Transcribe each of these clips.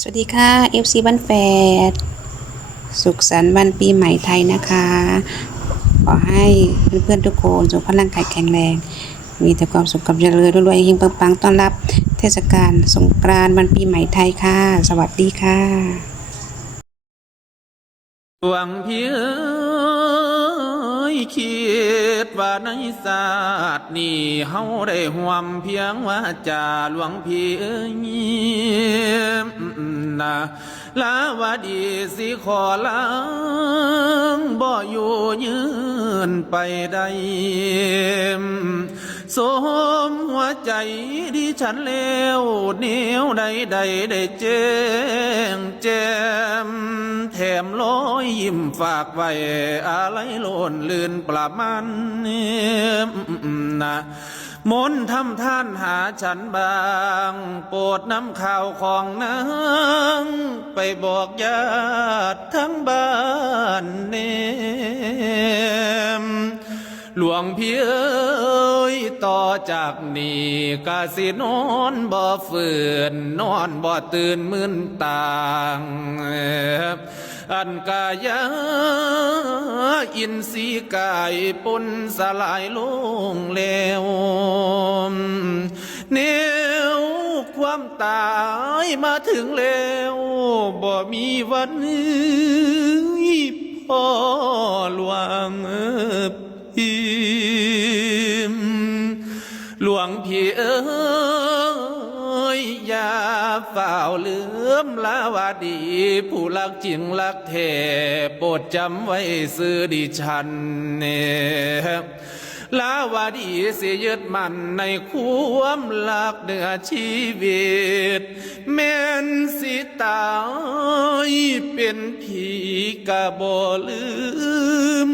สวัสดีค่ะ FC บ้านแฟดสุขสันต์วันปีใหม่ไทยนะคะ ขอให้เพื่อนๆทุกคนสุขภาพร่างกายแข็งแรง มีแต่ความสุขกับเจริญรวยๆยิ่งปังๆต้อนรับ เทศกาลสงกรานต์วันปีใหม่ไทยค่ะ สวัสดีค่ะหวังเพีย ยคิดว่าในศาสตร์นี้เฮาได้ห่วมเพียงว่าจาหลวงพี่เอ้ยนะลาวาดีสิขอลางบ่อยู่ยืนไปได้สมหัวใจดิฉันแล้วเนียวใดใดได้แจ้งแจม มลอยยิ้มฝากไว้อะไรโลนลื่นปลามันนะมนทำท่านหาฉันบาง โปรดน้ำข่าวของนางไปบอกญาติทั้งบ้านเนม หลวงพี่เอ้ยต่อจากนี้กาสินอนบ่ฝืนนอนบ่ตื่นมึนต่างอันกายาอินทรีกายปนสลายลงแล้วเนวความตายมาถึงแล้วบ่มีวันพ่อหลวง ม หลวงพี่เอ้ยอย่าฝ่าวลืมลาวาดี ผู้รักจริงรักแท้โปรดจำไว้ซื้อดิฉันเนี่ลาวาดีเสิยึดมันในความรักเหนือชีวิต แม่นสิตายเป็นผีกะบ่ลืม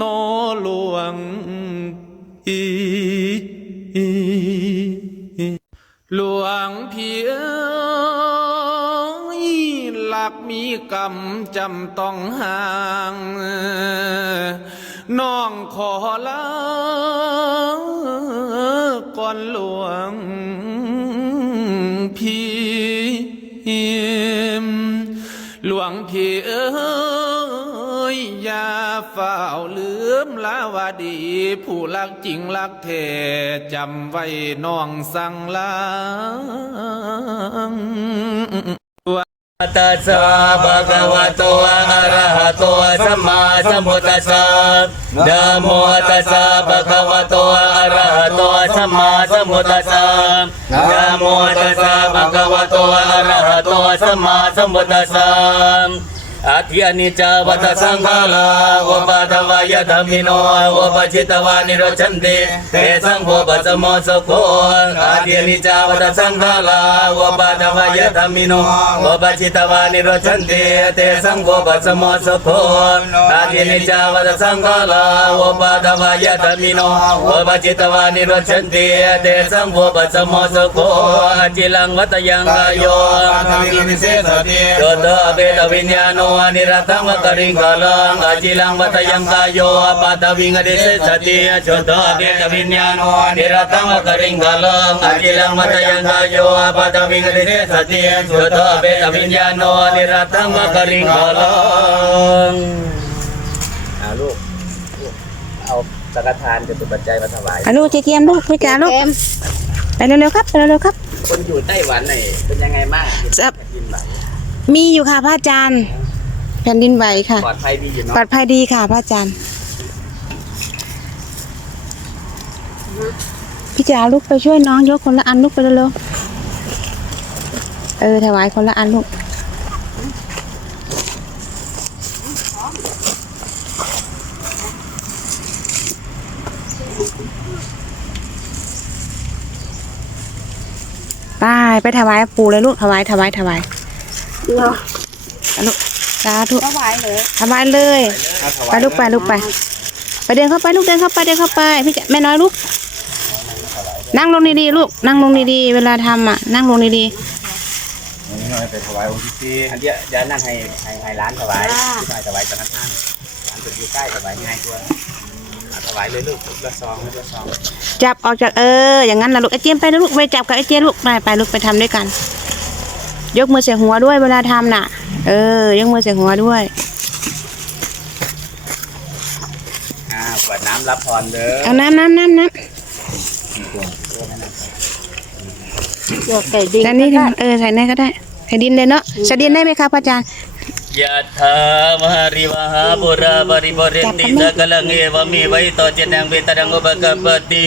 นอหลวงอีหลวงพี่เอ้ยหลักมีกรรมจำต้องห่างน้องขอลาก่อนหลวงพี่หลวงพี่เอ้ย ฝ้าลืมลาวาดี ผู้รักจริงรักแท้จำไว้น้องสั่งลางตัสสะภะคะวะโตอะระหะโตสัมมาสัมพุทธัสสะนะโมตัสสะภะคะวะโตอะระหะโตสัมมาสัมพุทธัสสะนะโมตัสสะภะคะวะโตอะระหะโตสัมมาสัมพุทธัสสะ อาทิอนิจจาวัตสังฆาลาโอปาทวายธรรมิโนโอปจิตวานิโรชันติเตสังโฆปัสสโมสโคอาทิอนิจจาวัตสังฆาลาโอปาทวายธรรมิโนโอปจิตวานิโรชันติเตสังโฆปัสสโมสโคอาทิอนิจจาวัตสังฆาลาโอปาทวายธรรมิโนโอปจิตวานิโรชันติเตสังโฆปัสสโมสโคอาจิลังวัตยังกายโยโยโตเบตวิญญาโนอนิรัตังวะกริงกาลังอาจิลังวัตยังกายโยปัตตวิงอดิเสสติโยโตเบตวิญญาโนอนิรัตังวะกริงกาลังอาจิลังวัตยังกายโยปัตตวิงอดิเสสติโยโตเบตวิญญาโนอนิรัตังวะกริงกาลังอาลูกเอาสังฆทานจตุปัจจัยมาถวายอะลูกเจเทียมลูกพี่จ๋าลูกไปเร็วๆครับไปเร็วๆครับ คนอยู่ไต้หวันไหนเป็นยังไงบ้างจะกินไหวมีอยู่ค่ะพระอาจารย์ แผ่นดินไหวค่ะ ปลอดภัยดีอยู่ปลเนาะอดภัยดีค่ะพระอาจารย์ พี่จ๋าลูกไปช่วยน้องยกคนละอันลูกไปเร็วๆเออถวายคนละอันลูกไปไปถวายปู่เลยลูกถวายถวายถวายเอาลูก สาธุถวายเลยถวายเลย ไปลูกไปลูกไป ไปเดินเข้าไปลูกเดินเข้าไปเดินเข้าไปพี่จ๋าแม่น้อยลูก นั่งลงดีๆลูก นั่งลงดีๆเวลาทำอะ นั่งลงดีอันนี้หน่อยไปถวายองค์ที่สี่อันเดียวเดี๋ยวนั่งให้ให้ให้ร้านถวายที่นายถวายสังฆทานร้านจุดอยู่ใกล้ถวายง่ายกว่าอะถวายเลยลูกลูกละซองลูกละซองๆจับออกจากเอออย่างนั้นนะลูกไอเจียมไปนะลูกไปจับกับไอเจียมลูกไปไปลูกไปทำด้วยกัน ยกมือเสียหัวด้วยเวลาทำน่ะ เออ ยกมือเสียหัวด้วยอ่าขวดน้ำรับพรเด้อเอาน้ำน้ำน้ำน้หยอดไก่ดิำใส่นี่ดิเออใส่นี่ก็ได้ใส่ดินเลยเนาะใส่ดินได้ไหมครับอาจารย์ยะถามหาริวหาปุราบริบริณติสกลังเอวมีไว้ต่อเจนังเวตรังอุปกปติ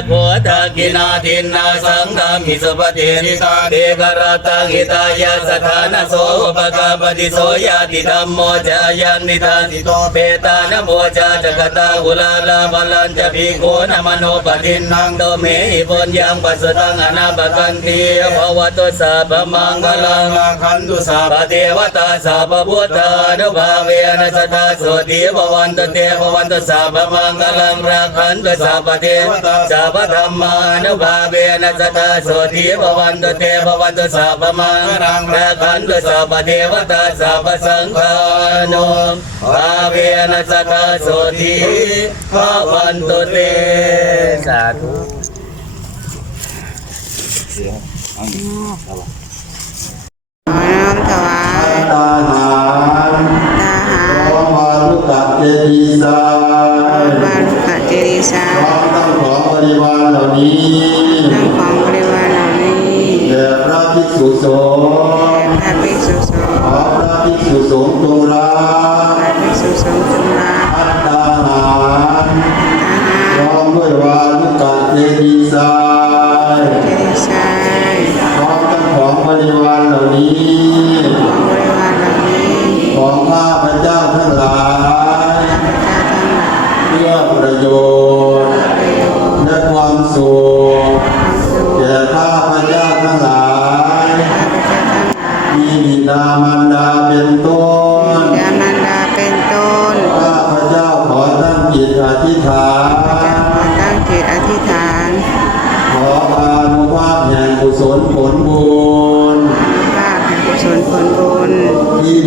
โควินาศตุมาเตภวันวันตรายโยสุขีติกายุโกภวะอภิวาตกินาทินนาสังฆามิสุปฏินิตาเดกรตังหิตายาสถานโสปกาปฏิโสยาติธรรมโมจายันนิทานิโตเปตานโมจาจกตาหุลาลาบาลันจะพิโกนมโนปฏินังโตเมหิปุญญังปัสสตังอนาปกันติภวตุสัพพมังคลังคันตุสัพพเทวตาสัพพพุทธานุภาเวนะสตาโสติภวันตุเตภวันตุสัพพมังคลังรักขันตุสัพพเทวตาสัพพธรรมานุภาเวนะสตาโสติภวันตุเตภวันตุสัพพมังคลังรักขันตุสัพพเทวตาสัพพสังฆานุภาเวนะสตาโสติภวันตุเตสาธุขอน้อมถวายตาหารตาหาพร้อมมาลุกกับเจดีย์ทรายบา นี้ทั้งของบริวารเหล่านี้แด่พระภิกษุสงฆ์แด่พระภิกษุสงฆ์ขอพระภิกษุสงฆ์จงรัพระกภิกษุสงฆ์จงรักพัตตาหารอาหารพร้อมด้วยวาลุกกับเจดีย์ทรายเจดีย์สายพร้อมตั้งของบริวารเหล่านี้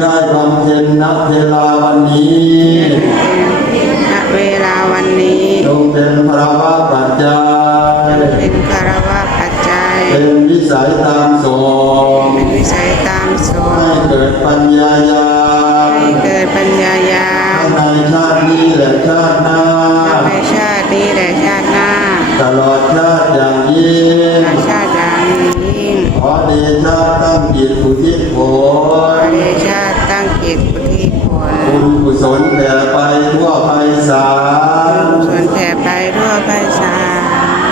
ได้บำเพ็ญนับเวลาวันนี้ณเวลาวันนี้จงเป็นพระวาปัจจัยเป็นคารวะปัจจัย เป็นวิสัยตามสมเป็นวิสัยตามสมให้เกิดปัญญาญาณให้เกิดปัญญายาทั้งในชาตินี้และชาติหน้าในชาตินี้และชาติหน้า ตลอดชาติอย่างยิ่งและชาติอย่างยิ่งขอเดชะตั้งจิตอุทิศผขอลเดชา บุญกุศลแผ่ไปทั่วไปสารส่วนแผ่ไปทั่วไปสาร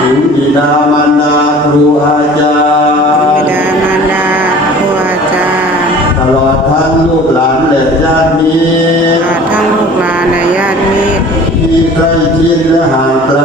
ถึงบิดามารดาครูอาจารบิย์ ดามารดาครูอาจารย์ตลอดทั้งลูกหลานและญาติมิตตรลอดทั้งลูกหลานและญาติมิตรที่ใกล้ชิดและห่างไกล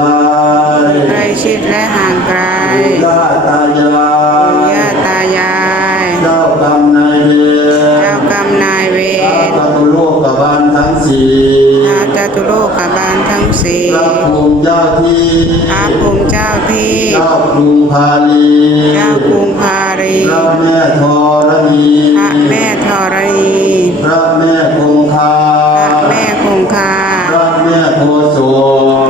ธรณีพระแม่ธรณีพระแม่คงคาพระแม่คงคาพระแม่โพโส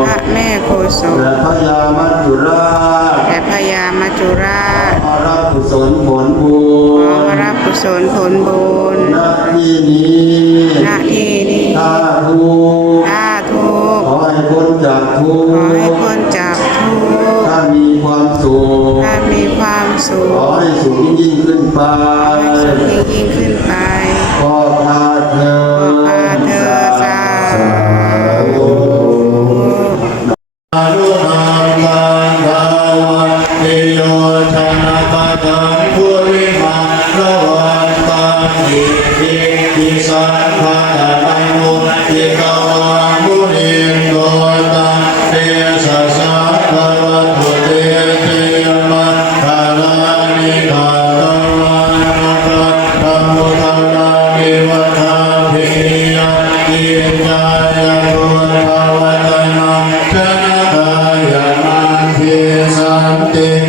พระแม่โคศกและพระยามัจจุราชและพญามัจจุราชมารับกุศลผลบุขอญรับกุศลผลบุญหน้าที่นี้ณที่นี้ถ้าทุกข์ถ้าทุกข์ขอให้พ้นจากทุขอให้กข์พ้นจากทุกข์ถ้ามีความสุขถ้ามีความสุขอขให้สูงยิ่ง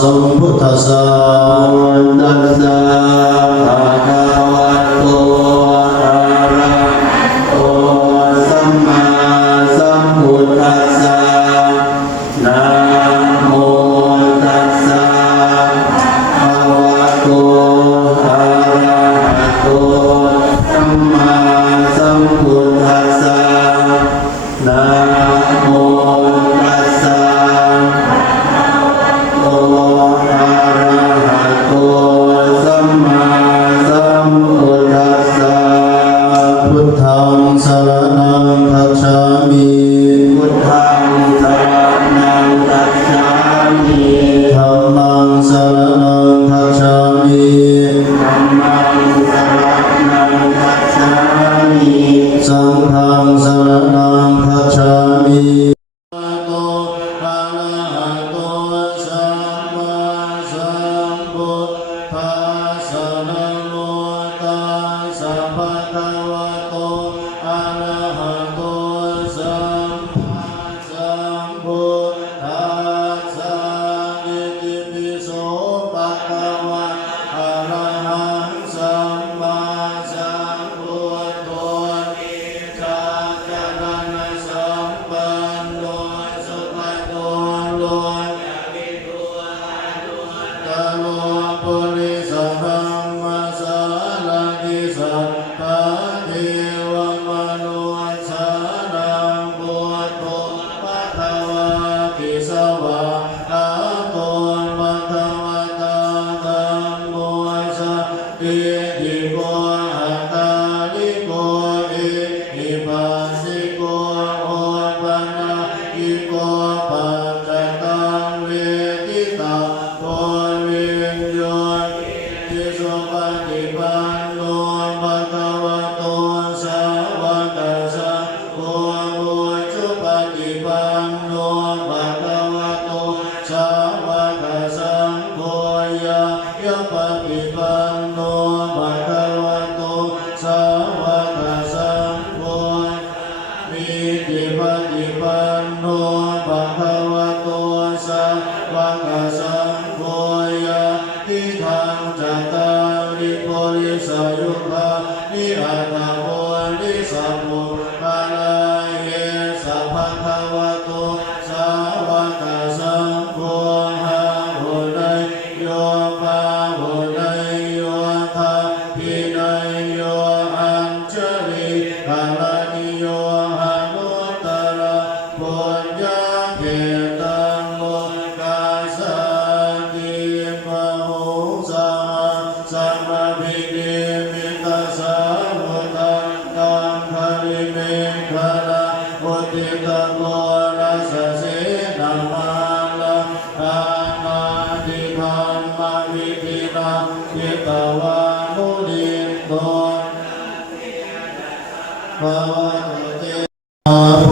สัมพุทธัสสะ